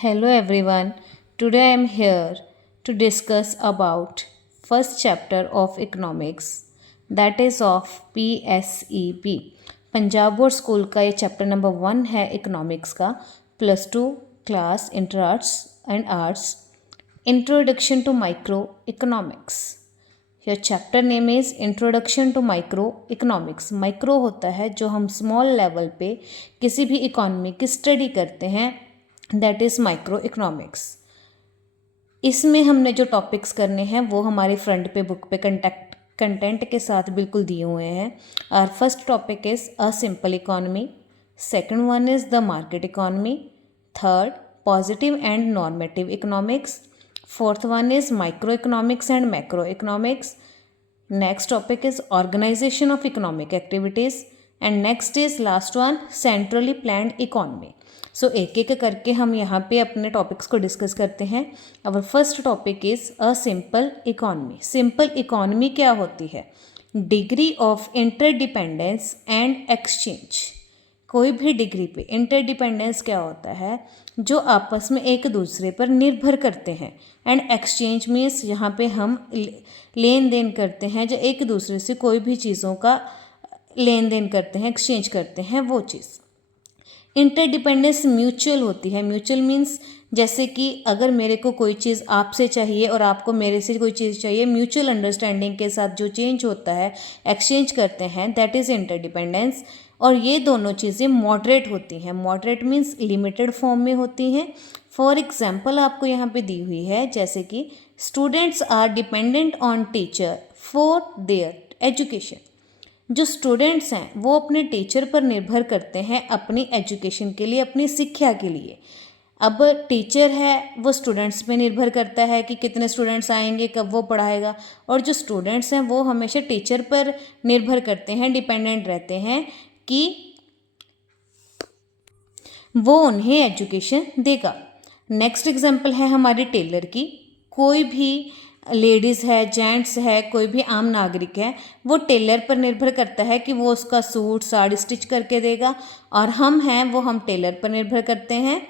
Hello everyone. Today I am here to discuss about first chapter of economics, that is of PSEB. Punjab board school का ये chapter number 1 है economics का, +2 class inter arts and arts, introduction to micro economics. Your chapter name is introduction to micro economics. Micro होता है जो हम small level पे किसी भी इकोनॉमी की स्टडी करते हैं, दैट इज़ माइक्रो इकोनॉमिक्स. इसमें हमने जो टॉपिक्स करने हैं वो हमारे फ्रंट पे बुक पे कंटेंट के साथ बिल्कुल दिए हुए हैं. Our first topic is a simple economy, second one is the market economy, third positive and normative economics, fourth one is micro economics and macro economics. Next topic is organisation of economic activities and next is last one centrally planned economy. So एक एक करके हम यहाँ पे अपने topics को discuss करते हैं. Our first topic is a simple economy. Simple economy क्या होती है? Degree of interdependence and exchange. कोई भी डिग्री पे इंटरडिपेंडेंस क्या होता है? जो आपस में एक दूसरे पर निर्भर करते हैं. एंड एक्सचेंज मीन्स यहाँ पे हम लेन देन करते हैं, जो एक दूसरे से कोई भी चीज़ों का लेन देन करते हैं, एक्सचेंज करते हैं, वो चीज़. इंटरडिपेंडेंस म्यूचुअल होती है. म्यूचुअल मीन्स जैसे कि अगर मेरे को कोई चीज़ आपसे चाहिए और आपको मेरे से कोई चीज़ चाहिए, म्यूचुअल अंडरस्टैंडिंग के साथ जो चेंज होता है, एक्सचेंज करते हैं, दैट इज़ इंटरडिपेंडेंस. और ये दोनों चीज़ें मॉडरेट होती हैं. मॉडरेट मीन्स लिमिटेड फॉर्म में होती हैं. फॉर एग्जाम्पल आपको यहाँ पे दी हुई है, जैसे कि students are dependent on teacher for their education. जो स्टूडेंट्स हैं वो अपने टीचर पर निर्भर करते हैं अपनी एजुकेशन के लिए, अपनी शिक्षा के लिए. अब टीचर है वो स्टूडेंट्स पे निर्भर करता है कि कितने स्टूडेंट्स आएंगे, कब वो पढ़ाएगा. और जो स्टूडेंट्स हैं वो हमेशा टीचर पर निर्भर करते हैं, डिपेंडेंट रहते हैं कि वो उन्हें एजुकेशन देगा. नेक्स्ट एग्जाम्पल है हमारी टेलर की. कोई भी लेडीज़ है, जेंट्स है, कोई भी आम नागरिक है, वो टेलर पर निर्भर करता है कि वो उसका सूट साड़ी स्टिच करके देगा. और हम हैं वो हम टेलर पर निर्भर करते हैं,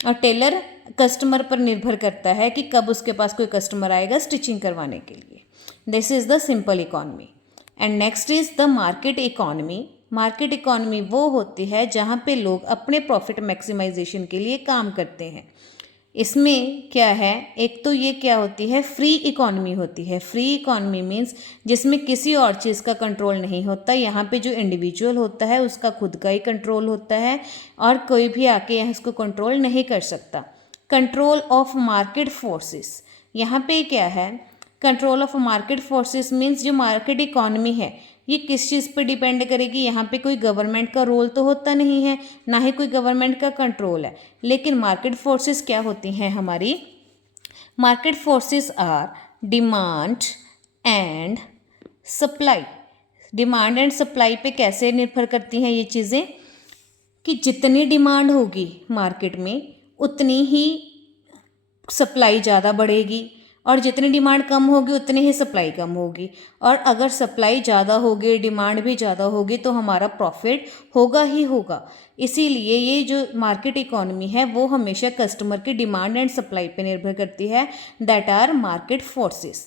और टेलर कस्टमर पर निर्भर करता है कि कब उसके पास कोई कस्टमर आएगा स्टिचिंग करवाने के लिए. This is the simple economy. And next is the market economy. Market economy वो होती है जहाँ पे लोग अपने प्रॉफिट मैक्सिमाइजेशन के लिए काम करते हैं. इसमें क्या है, एक तो ये क्या होती है, फ्री इकोनॉमी होती है. फ्री इकोनॉमी मीन्स जिसमें किसी और चीज़ का कंट्रोल नहीं होता. यहाँ पे जो इंडिविजुअल होता है उसका खुद का ही कंट्रोल होता है और कोई भी आके यहाँ इसको कंट्रोल नहीं कर सकता. Control of market forces. यहाँ पे क्या है, control of market forces means जो मार्केट इकोनॉमी है ये किस चीज़ पर डिपेंड करेगी. यहाँ पे कोई गवर्नमेंट का रोल तो होता नहीं है, ना ही कोई गवर्नमेंट का कंट्रोल है. लेकिन मार्केट फोर्सेस क्या होती हैं हमारी? Market forces are demand and supply. Demand and supply पे कैसे निर्भर करती हैं ये चीज़ें, कि जितनी डिमांड होगी मार्केट में उतनी ही सप्लाई ज़्यादा बढ़ेगी, और जितनी डिमांड कम होगी उतनी ही सप्लाई कम होगी. और अगर सप्लाई ज़्यादा होगी, डिमांड भी ज़्यादा होगी, तो हमारा प्रॉफिट होगा ही होगा. इसीलिए ये जो मार्केट इकोनॉमी है वो हमेशा कस्टमर की डिमांड एंड सप्लाई पे निर्भर करती है, दैट आर मार्केट फोर्सेस.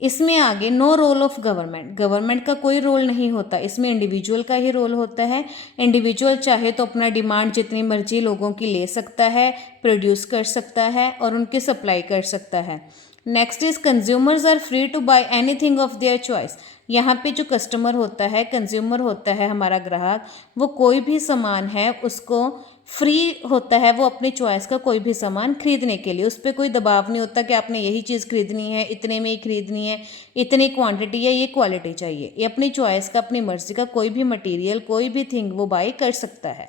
इसमें आगे no role of government. Government का कोई रोल नहीं होता, इसमें इंडिविजुअल का ही रोल होता है. इंडिविजुअल चाहे तो अपना डिमांड जितनी मर्जी लोगों की ले सकता है, प्रोड्यूस कर सकता है और उनकी सप्लाई कर सकता है. Next is consumers are free to buy anything of their choice. यहाँ पे जो कस्टमर होता है, कंज्यूमर होता है हमारा ग्राहक, वो कोई भी सामान है उसको फ्री होता है वो अपनी चॉइस का कोई भी सामान खरीदने के लिए. उस पर कोई दबाव नहीं होता कि आपने यही चीज़ खरीदनी है, इतने में ही खरीदनी है, इतनी क्वांटिटी है, ये क्वालिटी चाहिए. ये अपनी चॉइस का, अपनी मर्जी का कोई भी मटेरियल, कोई भी थिंग वो बाई कर सकता है.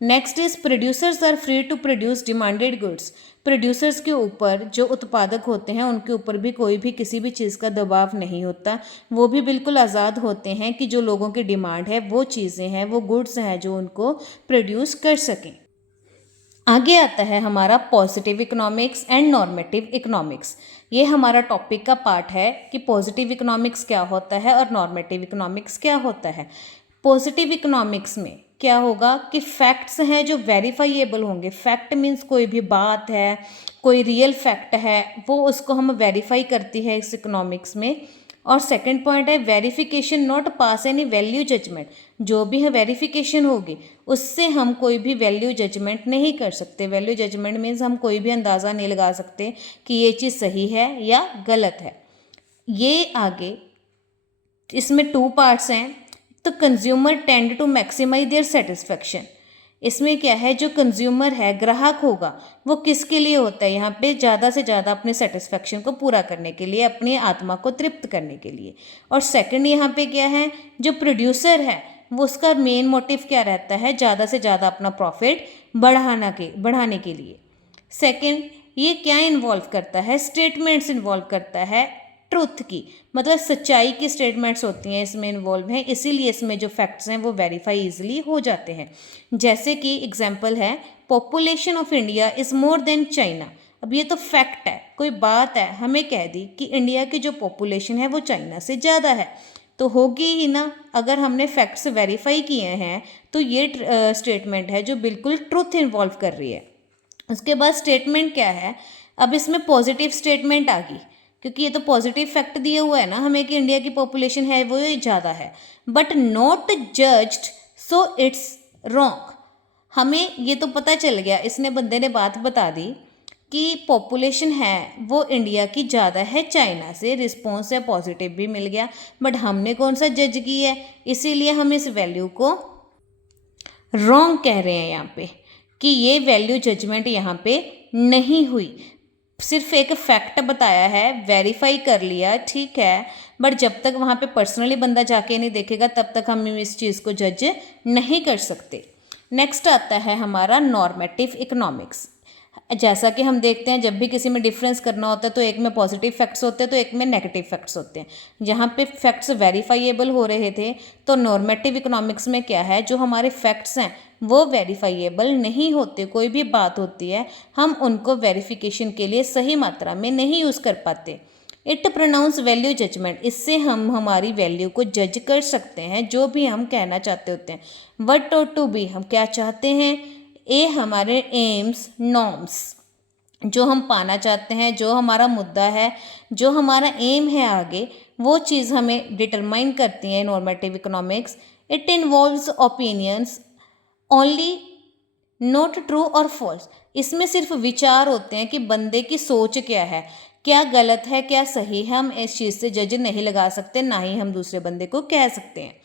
Next is producers are free to produce demanded goods. Producers के ऊपर, जो उत्पादक होते हैं उनके ऊपर भी कोई भी किसी भी चीज़ का दबाव नहीं होता. वो भी बिल्कुल आज़ाद होते हैं कि जो लोगों की डिमांड है वो चीज़ें हैं, वो गुड्स हैं जो उनको प्रोड्यूस कर सकें. आगे आता है हमारा positive economics and normative economics. ये हमारा टॉपिक का पार्ट है कि पॉजिटिव इकोनॉमिक्स क्या होता है और नॉर्मेटिव इकोनॉमिक्स क्या होता है. पॉजिटिव इकोनॉमिक्स में क्या होगा कि फैक्ट्स हैं जो वेरीफाइएबल होंगे। फैक्ट मीन्स कोई भी बात है, कोई रियल फैक्ट है, वो उसको हम वेरीफाई करती है इस इकोनॉमिक्स में। और सेकंड पॉइंट है verification not pass any value judgement. जो भी है वेरिफिकेशन होगी उससे हम कोई भी वैल्यू जजमेंट नहीं कर सकते। वैल्यू जजमेंट मीन्स हम कोई भी अंदाज़ा नहीं लगा सकते कि ये चीज़ सही है या गलत है। ये आगे इसमें 2 पार्ट्स हैं। तो consumer tend to maximise their satisfaction. इसमें क्या है, जो कंज्यूमर है, ग्राहक होगा, वो किसके लिए होता है यहाँ पे, ज़्यादा से ज़्यादा अपने सेटिस्फेक्शन को पूरा करने के लिए, अपनी आत्मा को तृप्त करने के लिए। और सेकंड यहाँ पे क्या है, जो प्रोड्यूसर है वो उसका मेन मोटिव क्या रहता है, ज़्यादा से ज़्यादा अपना प्रॉफिट बढ़ाने के लिए। सेकंड, ये क्या इन्वॉल्व करता है, स्टेटमेंट्स इन्वॉल्व करता है ट्रुथ की, मतलब सच्चाई की स्टेटमेंट्स होती हैं इसमें इन्वॉल्व हैं, इसीलिए इसमें जो फैक्ट्स हैं वो वेरीफाई इजीली हो जाते हैं। जैसे कि एग्जांपल है, population of India is more than China. अब ये तो फैक्ट है, कोई बात है हमें कह दी कि इंडिया की जो पॉपुलेशन है वो चाइना से ज़्यादा है, तो होगी ही ना। अगर हमने फैक्ट्स वेरीफाई किए हैं तो ये स्टेटमेंट है जो बिल्कुल ट्रुथ इन्वॉल्व कर रही है। उसके बाद स्टेटमेंट क्या है, अब इसमें पॉजिटिव स्टेटमेंट आ गई, क्योंकि ये तो पॉजिटिव फैक्ट दिया हुआ है ना हमें कि इंडिया की पॉपुलेशन है वो ज़्यादा है, but not judged so it's wrong. हमें ये तो पता चल गया, इसने बंदे ने बात बता दी कि पॉपुलेशन है वो इंडिया की ज़्यादा है चाइना से, रिस्पॉन्स है पॉजिटिव भी मिल गया, बट हमने कौन सा जज की है, इसीलिए हम इस वैल्यू को रॉन्ग कह रहे हैं यहाँ पे, कि ये वैल्यू जजमेंट यहाँ पे नहीं हुई। सिर्फ एक फैक्ट बताया है, वेरीफाई कर लिया, ठीक है, बट जब तक वहाँ पे पर्सनली बंदा जाके नहीं देखेगा तब तक हम इस चीज़ को जज नहीं कर सकते। नेक्स्ट आता है हमारा नॉर्मेटिव इकोनॉमिक्स। जैसा कि हम देखते हैं जब भी किसी में डिफरेंस करना होता है तो एक में पॉजिटिव फैक्ट्स होते हैं तो एक में नेगेटिव फैक्ट्स होते हैं। जहाँ पे फैक्ट्स वेरीफाइएबल हो रहे थे तो नॉर्मेटिव इकोनॉमिक्स में क्या है, जो हमारे फैक्ट्स हैं वो वेरीफाइएबल नहीं होते। कोई भी बात होती है हम उनको वेरिफिकेशन के लिए सही मात्रा में नहीं यूज़ कर पाते। इट प्रोनाउंस वैल्यू जजमेंट, इससे हम हमारी वैल्यू को जज कर सकते हैं जो भी हम कहना चाहते होते हैं। वट और टू बी, हम क्या चाहते हैं, ए हमारे एम्स नॉर्म्स, जो हम पाना चाहते हैं, जो हमारा मुद्दा है, जो हमारा एम है आगे, वो चीज़ हमें डिटरमाइन करती है normative economics. It involves opinions only, not true और फॉल्स। इसमें सिर्फ विचार होते हैं कि बंदे की सोच क्या है, क्या गलत है क्या सही है, हम इस चीज़ से जज नहीं लगा सकते, ना ही हम दूसरे बंदे को कह सकते हैं।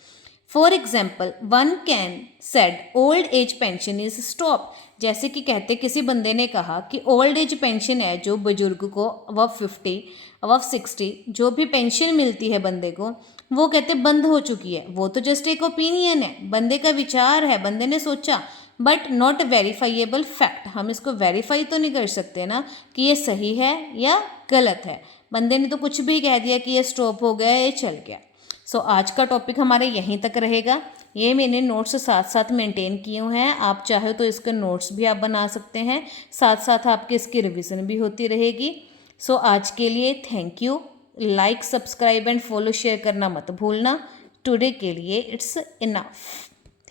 For example, one can said old age pension is stop. जैसे कि कहते किसी बंदे ने कहा कि ओल्ड एज पेंशन है, जो बुजुर्ग को अबव 50 अबव 60 जो भी पेंशन मिलती है बंदे को, वो कहते बंद हो चुकी है। वो तो जस्ट एक ओपिनियन है, बंदे का विचार है, बंदे ने सोचा, बट नॉट वेरीफाइएबल फैक्ट। हम इसको वेरीफाई तो नहीं कर सकते ना कि ये सही है या गलत है। बंदे ने तो कुछ भी कह दिया कि ये स्टॉप हो गया, ये चल गया। सो आज का टॉपिक हमारे यहीं तक रहेगा। ये मैंने नोट्स साथ साथ मेंटेन किए हुए हैं, आप चाहे तो इसके नोट्स भी आप बना सकते हैं, साथ साथ आपकी इसकी रिवीजन भी होती रहेगी। सो आज के लिए thank you. Like, subscribe and follow share करना मत भूलना। टुडे के लिए इट्स इनफ।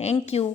Thank you.